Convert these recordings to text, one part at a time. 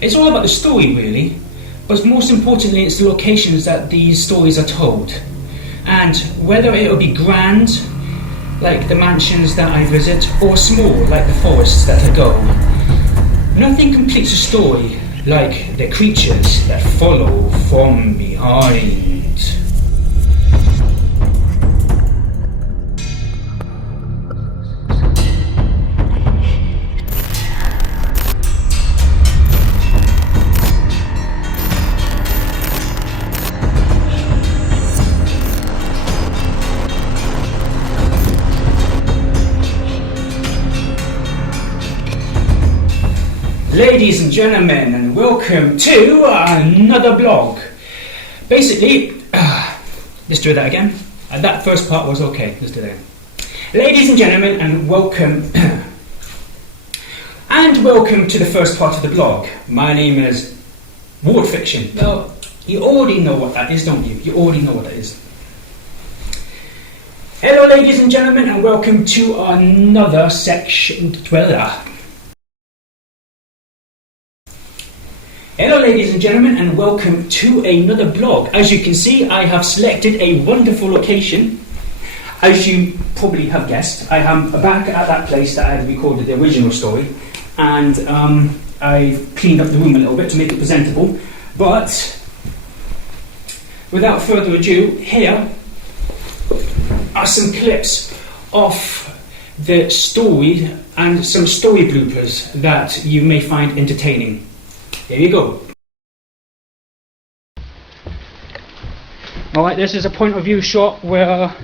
It's all about the story, really, but most importantly, it's the locations that these stories are told. And whether it'll be grand, like the mansions that I visit, or small, like the forests that I go, nothing completes a story like the creatures that follow from behind. Ladies and gentlemen, and welcome to another blog. Basically, let's do that again. That first part was okay. Let's do that again. Ladies and gentlemen, and welcome to the first part of the blog. My name is Ward Fiction. Well, you already know what that is, don't you? You already know what that is. Hello, ladies and gentlemen, and welcome to another section. Hello ladies and gentlemen, and welcome to another blog. As you can see, I have selected a wonderful location. As you probably have guessed, I am back at that place that I had recorded the original story, and I've cleaned up the room a little bit to make it presentable. But without further ado, here are some clips of the story and some story bloopers that you may find entertaining. Here you go. Alright, this is a point of view shot where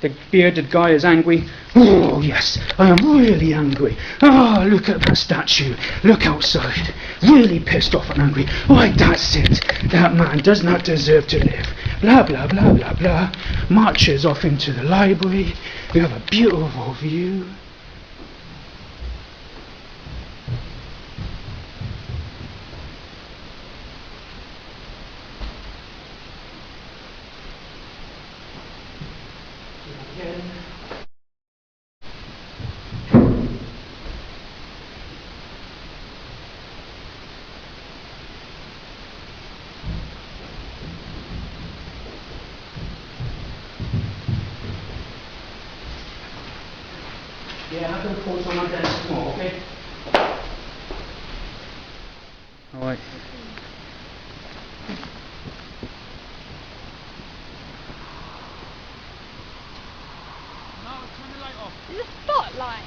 the bearded guy is angry. Oh yes, I am really angry. Oh, look at that statue. Look outside. Really pissed off and angry. Right, that's it. That man does not deserve to live. Blah blah blah blah blah. Marches off into the library. We have a beautiful view. Yeah, I'm going to pause on my desk tomorrow, okay? Alright. No, turn the light off. There's a spotlight.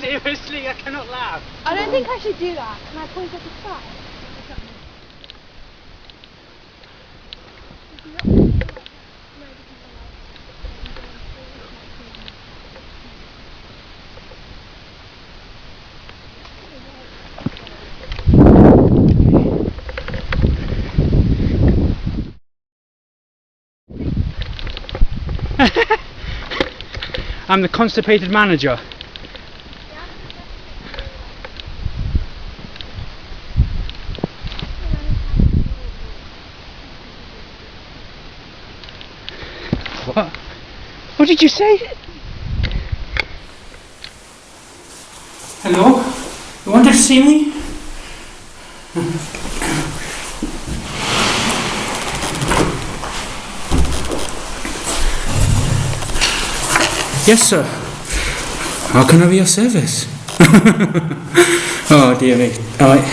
Seriously, I cannot laugh. I don't think I should do that. Can I point at the sky? I'm the constipated manager. What? What did you say? Hello? You want to see me? Yes, sir. How can I be of service? Oh dear me. Alright.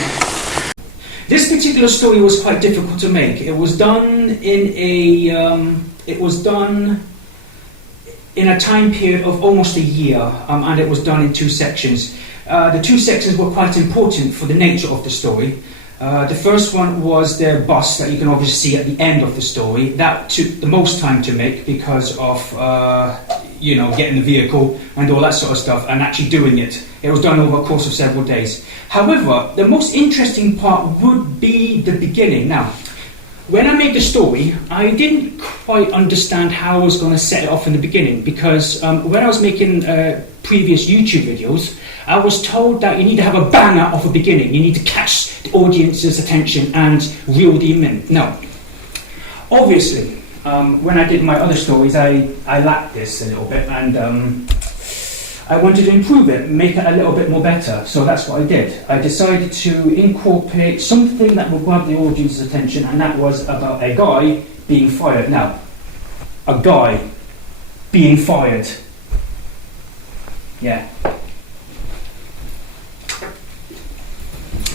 This particular story was quite difficult to make. It was done in a time period of almost a year, and it was done in two sections. The two sections were quite important for the nature of the story. The first one was the bus that you can obviously see at the end of the story. That took the most time to make because of getting the vehicle and all that sort of stuff and actually doing it. It was done over a course of several days. However, the most interesting part would be the beginning. Now, when I made the story, I didn't quite understand how I was going to set it off in the beginning, because when I was making previous YouTube videos, I was told that you need to have a banger of a beginning. You need to catch the audience's attention and reel them in. Now, obviously, when I did my other stories, I lacked this a little bit, and I wanted to improve it, make it a little bit more better, so that's what I did. I decided to incorporate something that would grab the audience's attention, and that was about a guy being fired. Now, a guy being fired. Yeah.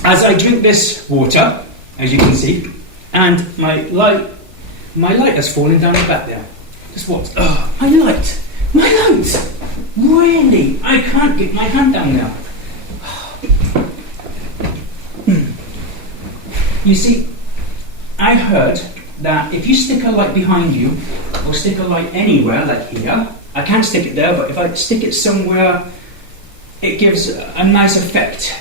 As I drink this water, as you can see, and my light has fallen down the back there. Just what? Oh, my light! Really? I can't get my hand down now. You see, I heard that if you stick a light behind you, or stick a light anywhere, like here, I can't stick it there, but if I stick it somewhere, it gives a nice effect.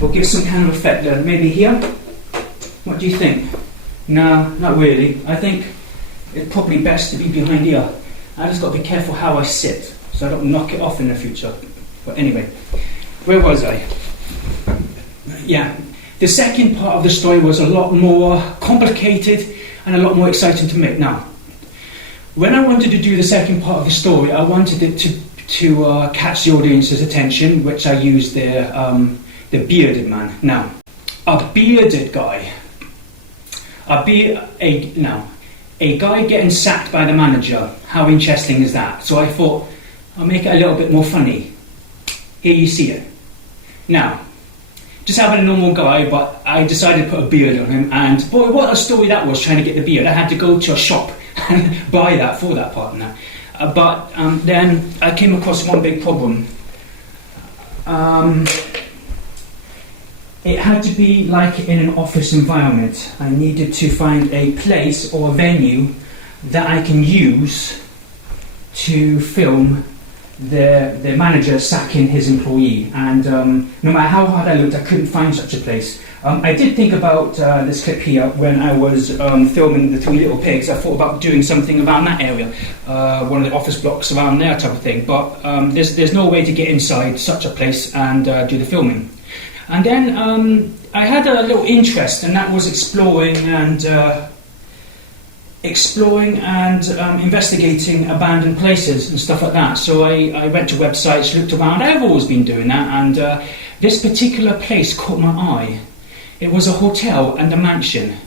Or gives some kind of effect there. Maybe here? What do you think? No, not really. I think it's probably best to be behind here. I just got to be careful how I sit, so I don't knock it off in the future. But anyway, where was I? Yeah. The second part of the story was a lot more complicated and a lot more exciting to make. Now, when I wanted to do the second part of the story, I wanted it to catch the audience's attention, which I used the bearded man. Now, a bearded guy. A guy getting sacked by the manager. How interesting is that? So I thought, I'll make it a little bit more funny. Here you see it. Now, just having a normal guy, but I decided to put a beard on him, and boy, what a story that was, trying to get the beard. I had to go to a shop and buy that for that part. But then I came across one big problem. It had to be like in an office environment. I needed to find a place or a venue that I can use to film the manager sacking his employee. And no matter how hard I looked, I couldn't find such a place. I did think about this clip here when I was filming the Three Little Pigs. I thought about doing something around that area, one of the office blocks around there type of thing. But there's no way to get inside such a place and do the filming. And then I had a little interest, and that was exploring and investigating abandoned places and stuff like that. So I went to websites, looked around. I've always been doing that, and this particular place caught my eye. It was a hotel and a mansion,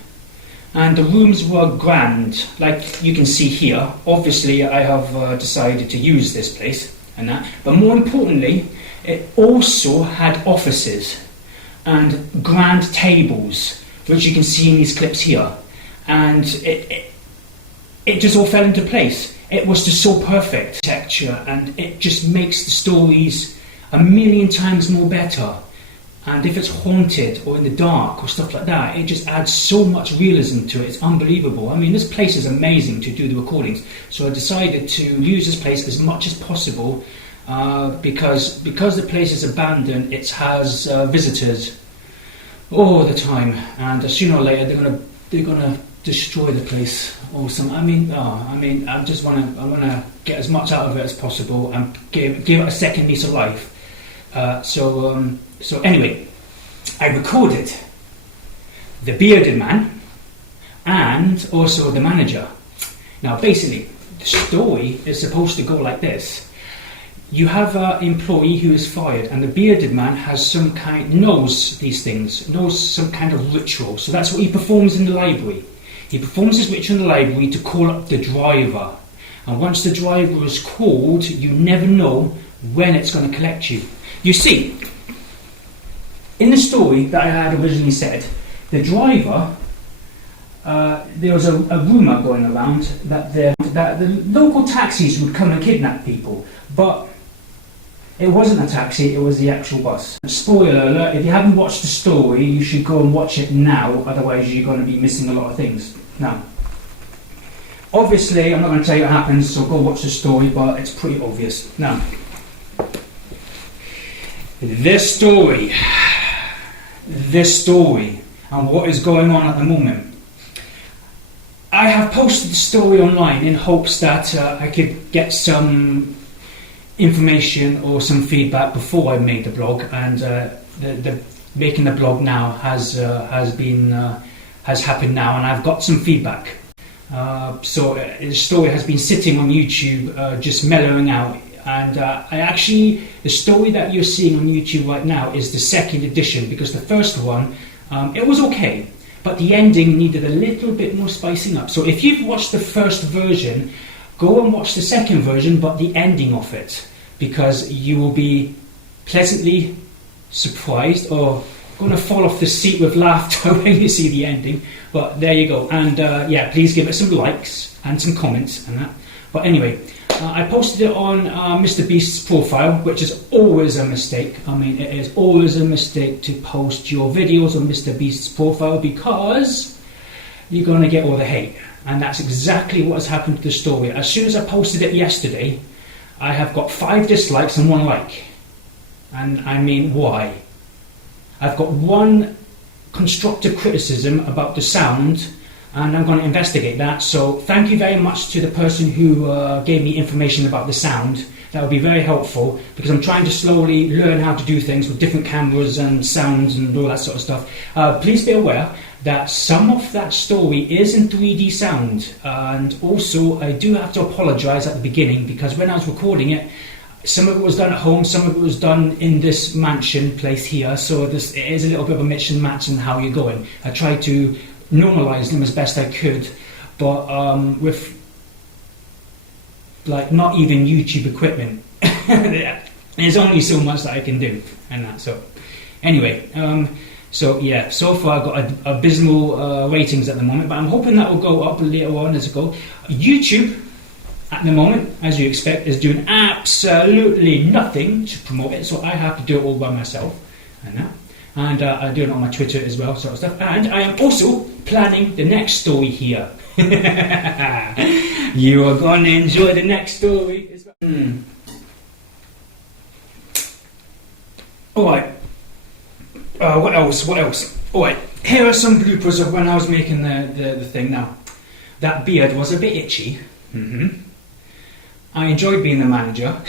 and the rooms were grand, like you can see here. Obviously, I have decided to use this place and that, but more importantly, it also had offices and grand tables, which you can see in these clips here. And it just all fell into place. It was just so perfect texture, and it just makes the stories a million times more better. And if it's haunted or in the dark or stuff like that, it just adds so much realism to it. It's unbelievable. I mean, this place is amazing to do the recordings. So I decided to use this place as much as possible. Because the place is abandoned, it has visitors all the time, and sooner or later they're gonna destroy the place or something. I just wanna get as much out of it as possible and give it a second lease of life. So anyway, I recorded the bearded man and also the manager. Now, basically, the story is supposed to go like this. You have an employee who is fired, and the bearded man knows these things, knows some kind of ritual. So that's what he performs in the library. He performs his ritual in the library to call up the driver. And once the driver is called, you never know when it's going to collect you. You see, in the story that I had originally said, the driver, there was a rumour going around that the local taxis would come and kidnap people, but it wasn't a taxi, it was the actual bus. Spoiler alert, if you haven't watched the story, you should go and watch it now, otherwise you're going to be missing a lot of things. Now, obviously, I'm not going to tell you what happens, so go watch the story, but it's pretty obvious. Now, this story, and what is going on at the moment. I have posted the story online in hopes that I could get some information or some feedback before I made the blog, and the making the blog now has happened now, and I've got some feedback. So the story has been sitting on YouTube, just mellowing out. And the story that you're seeing on YouTube right now is the second edition, because the first one, it was okay, but the ending needed a little bit more spicing up. So if you've watched the first version, go and watch the second version, but the ending of it, because you will be pleasantly surprised or going to fall off the seat with laughter when you see the ending. But there you go. And yeah, please give it some likes and some comments and that. But anyway, I posted it on Mr. Beast's profile, which is always a mistake. I mean, it is always a mistake to post your videos on Mr. Beast's profile, because you're going to get all the hate. And that's exactly what has happened to the story. As soon as I posted it yesterday, I have got 5 dislikes and 1 like. And I mean, why? I've got 1 constructive criticism about the sound, and I'm going to investigate that. So thank you very much to the person who gave me information about the sound. That would be very helpful, because I'm trying to slowly learn how to do things with different cameras and sounds and all that sort of stuff. Please be aware that some of that story is in 3D sound, and also I do have to apologise at the beginning, because when I was recording it, some of it was done at home, some of it was done in this mansion place here, so it is a little bit of a mix and match in how you're going. I tried to normalise them as best I could, but with like not even YouTube equipment, there's only so much that I can do, and that. So anyway, so yeah, so far I've got abysmal ratings at the moment, but I'm hoping that will go up later on as I go. YouTube, at the moment, as you expect, is doing absolutely nothing to promote it, so I have to do it all by myself, and that. And I do it on my Twitter as well, sort of stuff. And I am also planning the next story here. You are going to enjoy the next story as well. Alright. What else? Alright, here are some bloopers of when I was making the thing. Now, that beard was a bit itchy. I enjoyed being the manager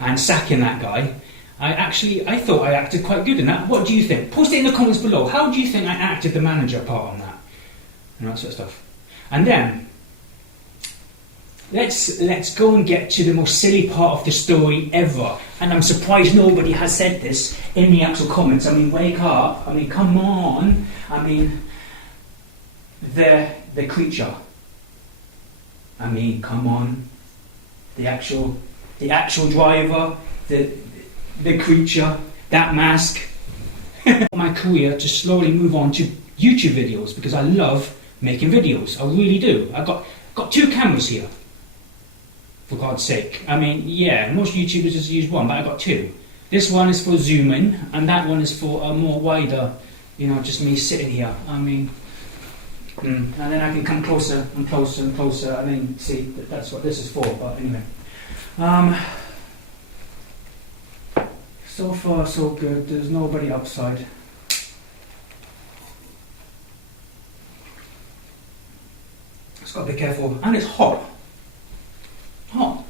and sacking that guy. I thought I acted quite good in that. What do you think? Post it in the comments below. How do you think I acted the manager part on that? And that sort of stuff. And then, let's go and get to the most silly part of the story ever. And I'm surprised nobody has said this in the actual comments. I mean, wake up. I mean, come on. I mean, the creature. I mean, come on. The actual driver, the creature, that mask. My career to slowly move on to YouTube videos, because I love making videos. I really do. I've got 2 cameras here, for God's sake. I mean, yeah, most YouTubers just use 1, but I've got 2. This one is for zoom in, and that one is for a more wider, you know, just me sitting here. I mean, and then I can come closer and closer and closer. I mean, see, that's what this is for. But anyway, so far so good. There's nobody outside. Just got to be careful, and it's hot. Hot.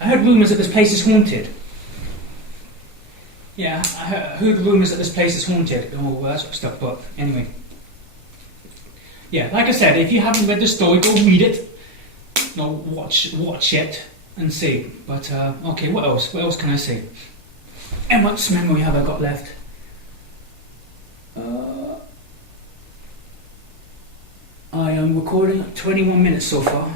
I heard rumours that this place is haunted. Yeah, I heard rumours that this place is haunted. All that sort of stuff. But anyway. Yeah, like I said, if you haven't read the story, go read it. No, watch it and see. But okay, what else? What else can I say? How much memory have I got left? I am recording 21 minutes so far.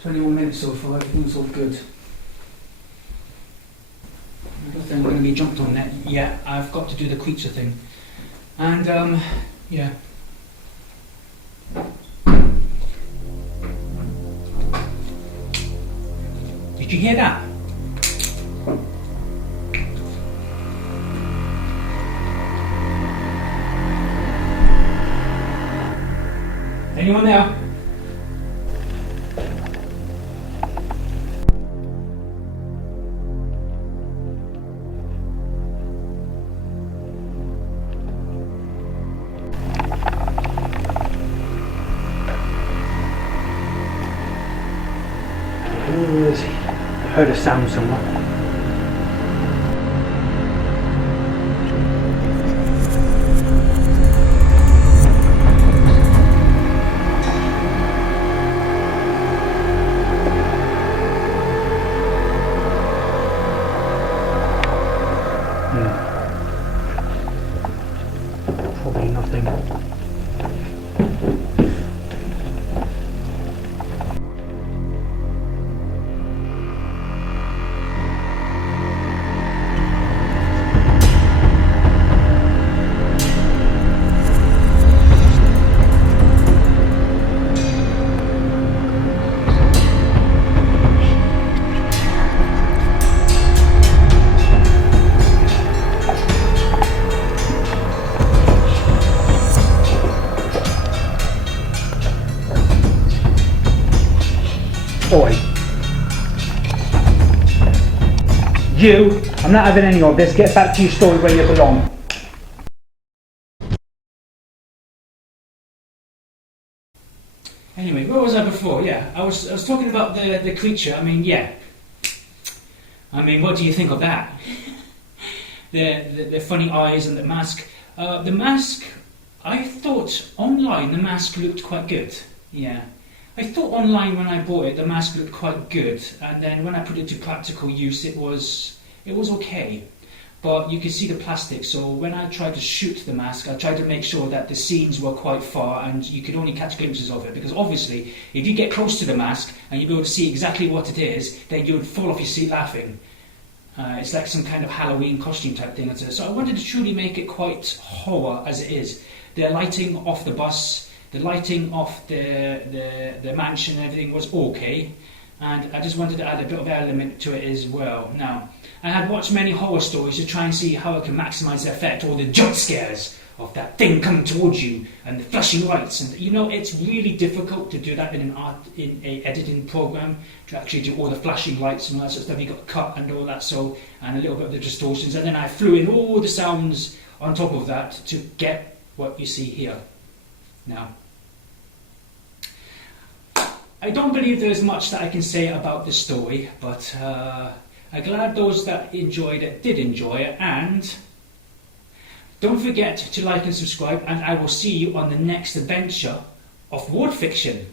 21 minutes so far. Everything's all good. I don't think I'm going to be jumped on that yet. I've got to do the creature thing. And, yeah. Did you hear that? Anyone there? I heard a sound somewhere. Oi. You, I'm not having any of this. Get back to your story where you belong. Anyway, where was I before? Yeah, I was talking about the creature. I mean, yeah. I mean, what do you think of that? the funny eyes and the mask. The mask, I thought online the mask looked quite good. Yeah. I thought online when I bought it the mask looked quite good, and then when I put it to practical use it was okay. But you could see the plastic, so when I tried to shoot the mask, I tried to make sure that the scenes were quite far and you could only catch glimpses of it, because obviously if you get close to the mask and you'd be able to see exactly what it is, then you would fall off your seat laughing. It's like some kind of Halloween costume type thing. So I wanted to truly make it quite horror as it is. The lighting off the bus, the lighting off the mansion and everything was okay, and I just wanted to add a bit of element to it as well. Now, I had watched many horror stories to try and see how I can maximise the effect, or the jump scares of that thing coming towards you and the flashing lights, and you know it's really difficult to do that in a editing program, to actually do all the flashing lights and all that sort of stuff. You got cut and all that, so, and a little bit of the distortions, and then I flew in all the sounds on top of that to get what you see here. Now, I don't believe there is much that I can say about this story, but I'm glad those that enjoyed it did enjoy it, and don't forget to like and subscribe, and I will see you on the next adventure of Ward Fiction.